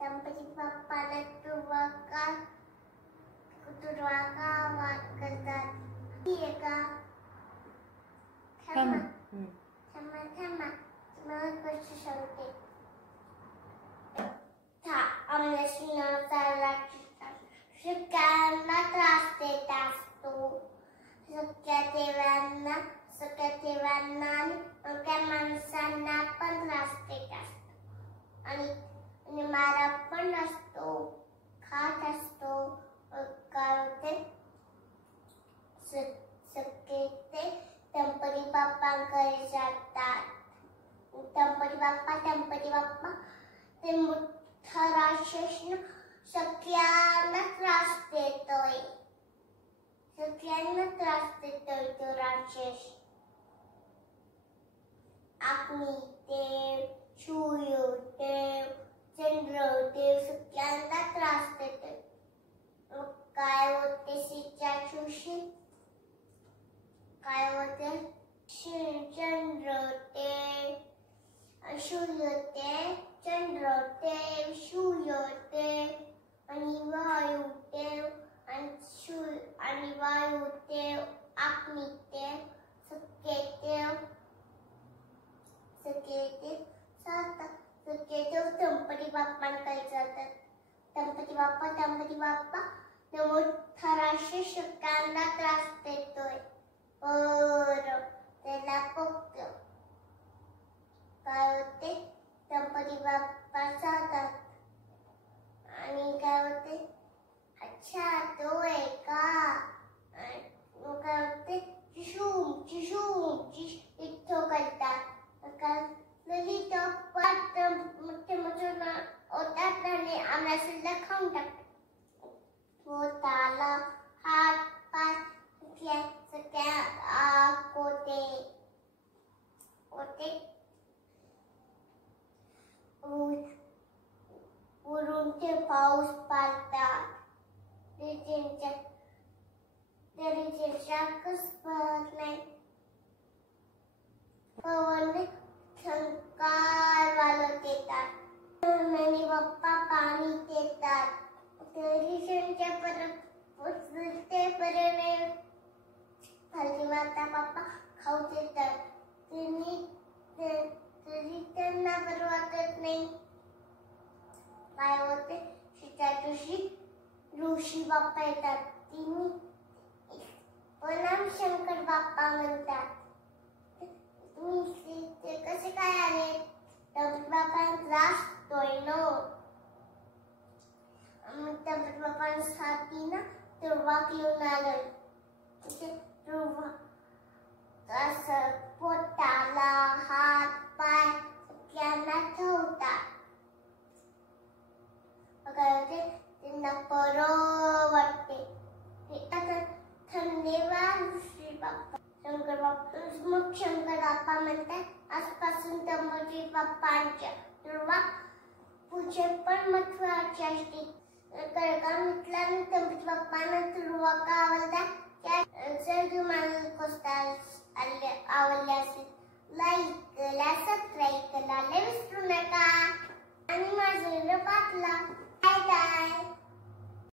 गणपती बाप्पाला तुरवाका वाट करतात. एका थांबा मला गोष्ट सांगते. सगळ्यांना त्रास देत असतो. सगळ्या देवांना आणि मोठ्या माणसांना पण त्रास देत असतो. आणि मारा पण असतो, खात असतो. काय होते सगळे ते गणपती बाप्पांकडे जातात. गणपती बाप्पा ते मोठा राक्षस सगळ्यांना त्रास देतोय. तो राक्षस. अग्निदेव, सूर्यदेव, चंद्रदेव सगळ्यांना त्रास देतोय. काय होते दिवशी काय होते चंद्रदेव, सूर्यदेव आणि वायुदेव अग्निदेव सगळे देव गणपती बाप्पांकडे जातात. गणपती बाप्पा मोठा राक्षस सगळ्यांना त्रास देतोय. त्याला बघतो. काय होते गणपती बाप्पा जातात आणि काय होते अच्छा तो आहे का. काय होते इथं करतात. मोठे होतात आणि आम्हाला सुद्धा खाऊन टाकतात. पोटाला हात पाय सगळ्या होते. वरून ते पाऊस पडतात. पडत नाही. पवन संकार वालत येतात. गणपती बाप्पा पाणी देतात. खाली माता बाप्पा खाऊ देतात. तरी त्यांना बरं वाटत नाही. काय होते त्या दिवशी ऋषी बाप्पा येतात. प्रणाम शंकर बाप्पा म्हणतात. तुम्ही ते कसे काय आले. गणपती बाप्पांना त्रास होतोय ना. गणपती बाप्पांसाठी ना तुरवा घेऊन आलोय. असं पोटाला हात पाय सगळ्यांना ठेवतात. त्यांना बरं वाटते. धन्यवाद श्री बाप्पा. शंकर बाप्पा म्हणतात आजपासून गणपती बाप्पांच्या तुरवा पूजे पण महत्वाचे असते. गणपती बाप्पांना तुरवा का आवडला. जर तुम्हाला गोष्ट आवडली असेल लाईक करा, सबस्क्राईब करायला विसरू नका. आणि माझं